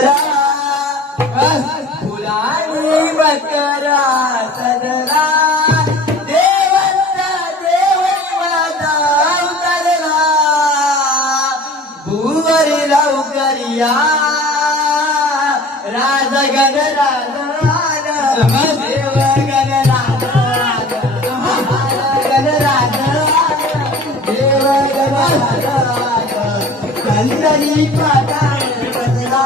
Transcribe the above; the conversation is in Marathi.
सदरा फुलानी बकरा सदरा देवता देव माझा उतरला भुवर लवकरिया राज गण राज देव गण राज गण राज देव गण राज कंदरी पाटा बदला